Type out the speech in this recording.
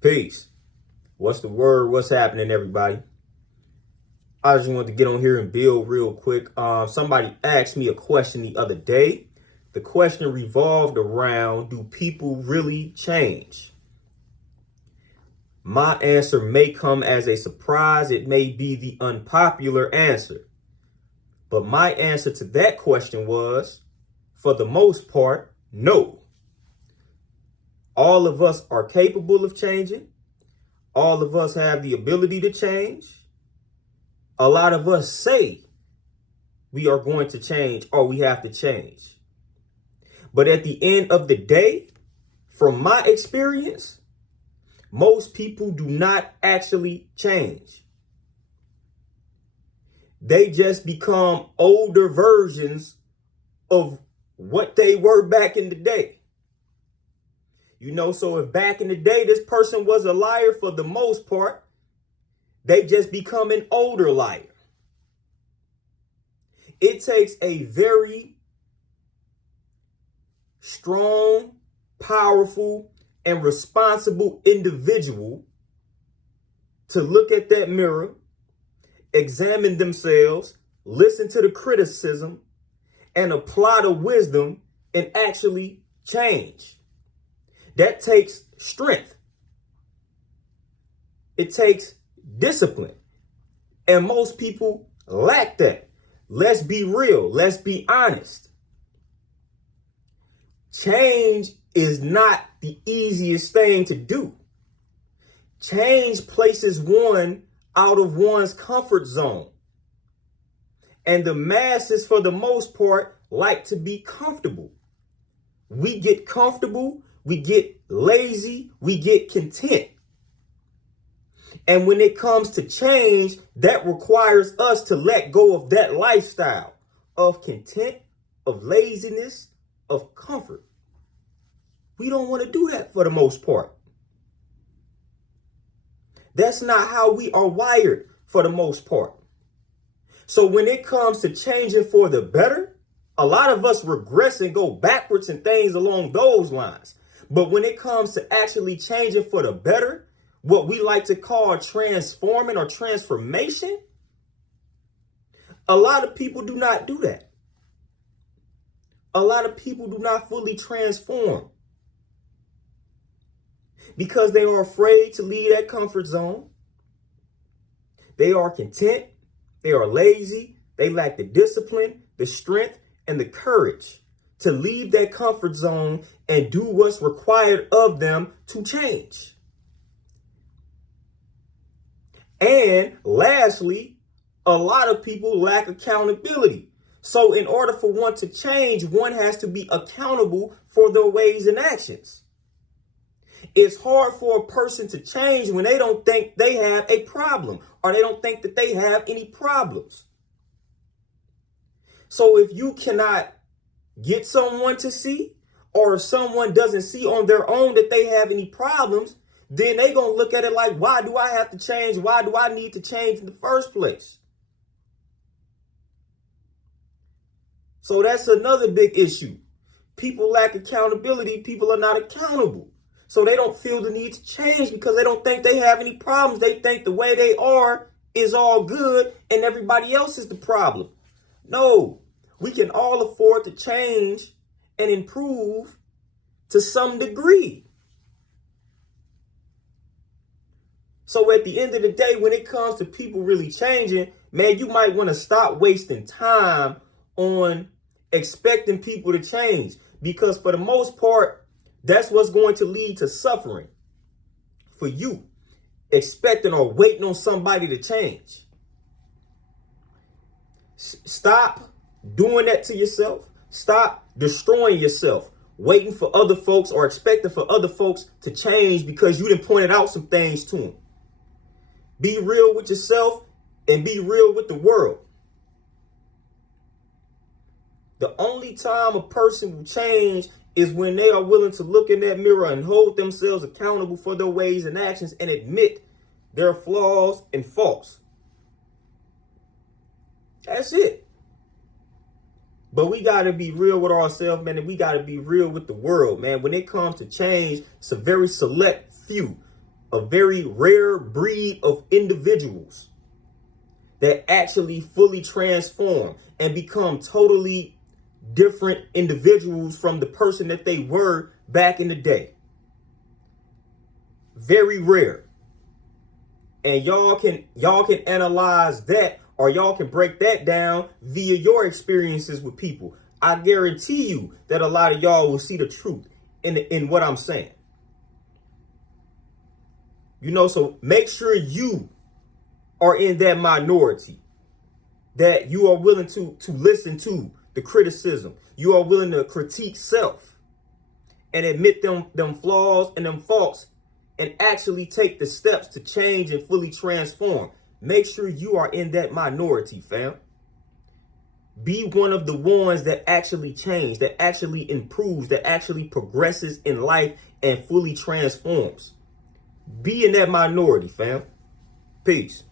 Peace. What's the word? What's happening, everybody? I just wanted to get on here and build real quick. Somebody asked me a question the other day. The question revolved around, do people really change? My answer may come as a surprise. It may be the unpopular answer. But my answer to that question was, for the most part, no. All of us are capable of changing. All of us have the ability to change. A lot of us say we are going to change or we have to change. But at the end of the day, from my experience, most people do not actually change. They just become older versions of what they were back in the day. So if back in the day, this person was a liar for the most part, they just become an older liar. It takes a very strong, powerful, and responsible individual to look at that mirror, examine themselves, listen to the criticism, and apply the wisdom and actually change. That takes strength. It takes discipline. And most people lack that. Let's be real. Let's be honest. Change is not the easiest thing to do. Change places one out of one's comfort zone. And the masses, for the most part, like to be comfortable. We get comfortable, we get lazy, we get content. And when it comes to change, that requires us to let go of that lifestyle of content, of laziness, of comfort. We don't want to do that for the most part. That's not how we are wired for the most part. So when it comes to changing for the better, a lot of us regress and go backwards and things along those lines. But when it comes to actually changing for the better, what we like to call transforming or transformation, a lot of people do not do that. A lot of people do not fully transform because they are afraid to leave that comfort zone. They are content. They are lazy. They lack the discipline, the strength, and the courage to leave that comfort zone and do what's required of them to change. And lastly, a lot of people lack accountability. So in order for one to change, one has to be accountable for their ways and actions. It's hard for a person to change when they don't think they have a problem or they don't think that they have any problems. So if you cannot get someone to see, or if someone doesn't see on their own that they have any problems, then they're going to look at it like, why do I have to change? Why do I need to change in the first place? So that's another big issue. People lack accountability. People are not accountable. So they don't feel the need to change because they don't think they have any problems. They think the way they are is all good and everybody else is the problem. No, we can all afford to change and improve to some degree. So at the end of the day, when it comes to people really changing, man, you might want to stop wasting time on expecting people to change, because for the most part, that's what's going to lead to suffering for you, expecting or waiting on somebody to change. Stop doing that to yourself. Stop destroying yourself, waiting for other folks or expecting for other folks to change because you done pointed out some things to them. Be real with yourself and be real with the world. The only time a person will change is when they are willing to look in that mirror and hold themselves accountable for their ways and actions and admit their flaws and faults. That's it. But we got to be real with ourselves, man, and we got to be real with the world, man. When it comes to change, it's a very select few. a very rare breed of individuals that actually fully transform and become totally different individuals from the person that they were back in the day. Very rare. And y'all can analyze that, or y'all can break that down via your experiences with people. I guarantee you that a lot of y'all will see the truth in what I'm saying. You know, so make sure you are in that minority, that you are willing to listen to the criticism. You are willing to critique self and admit them flaws and them faults, and actually take the steps to change and fully transform. Make sure you are in that minority, fam. Be one of the ones that actually change, that actually improves, that actually progresses in life and fully transforms. Be in that minority, fam. Peace.